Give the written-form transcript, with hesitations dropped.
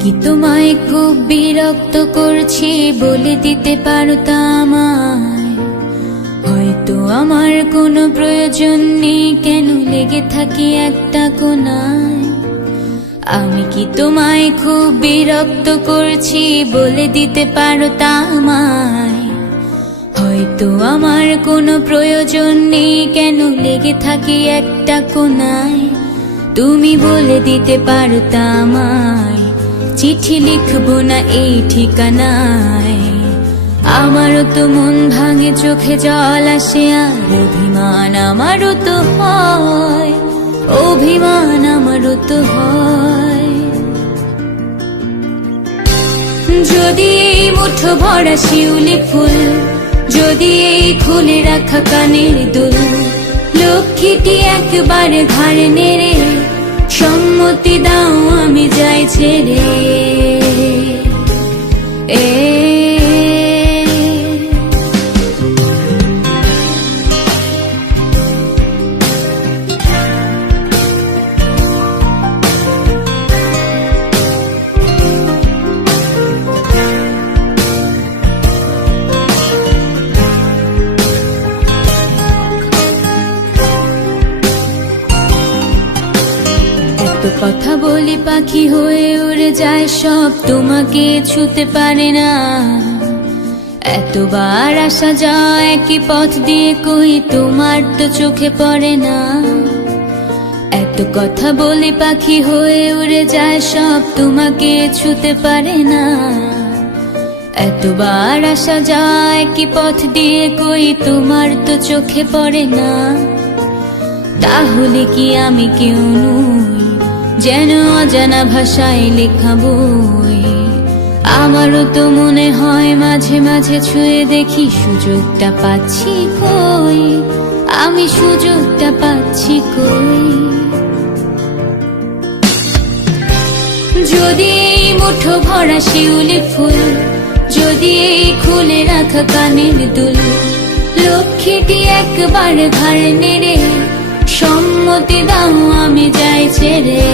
কি তোমায় খুব বিরক্ত করছি বলে দিতে পারতা আমায়? হয়তো আমার কোনো প্রয়োজন নেই, কেন লেগে থাকি একটা কোনায়। আমি কি তোমায় খুব বিরক্ত করছি বলে দিতে পারতা আমায়? হয়তো আমার কোনো প্রয়োজন নেই, কেন লেগে থাকি একটা কোনায়। তুমি বলে দিতে পারতা আমায়, চিঠি লিখবো না এই ঠিকানায়। আমারও তো মন ভাঙে, চোখে জল আসে, আর অভিমান আমারও তো হয়, অভিমান আমারও তো হয়। যদি এই মুঠো ভরা শিউলি ফুল, যদি এই খুলে রাখা কানের দুল, লক্ষ্মীটি একবার ঘাড় নেড়ে সম্মতি দাও আমি যাই ছেড়ে। কথা বলি পাখি হয়ে উড়ে যায় সব, তোমাকে ছুতে পারে না। এতবার আসা যায় একই পথ দিয়ে, কই তোমার তো চোখে পড়ে না। এত কথা বলি পাখি হয়ে উড়ে যায় সব, তোমাকে ছুতে পারে না। এতবার আসা যায় একই পথ দিয়ে, কই তোমার তো চোখে পড়ে না। তাহলে কি আমি কেউ নই, যেন অজানা ভাষায় লেখা বই? আমারও তো মনে হয় মাঝে মাঝে ছুঁয়ে দেখি, সুযোগটা পাচ্ছি কই, আমি সুযোগটা পাচ্ছি কই। যদি এই মুঠো ভরা শিউলি ফুল, যদি এই খুলে রাখা কানের দুল, লক্ষ্মীটি একবার ঘাড় নেড়ে সম্মতি দাও আমি যাই ছেড়ে।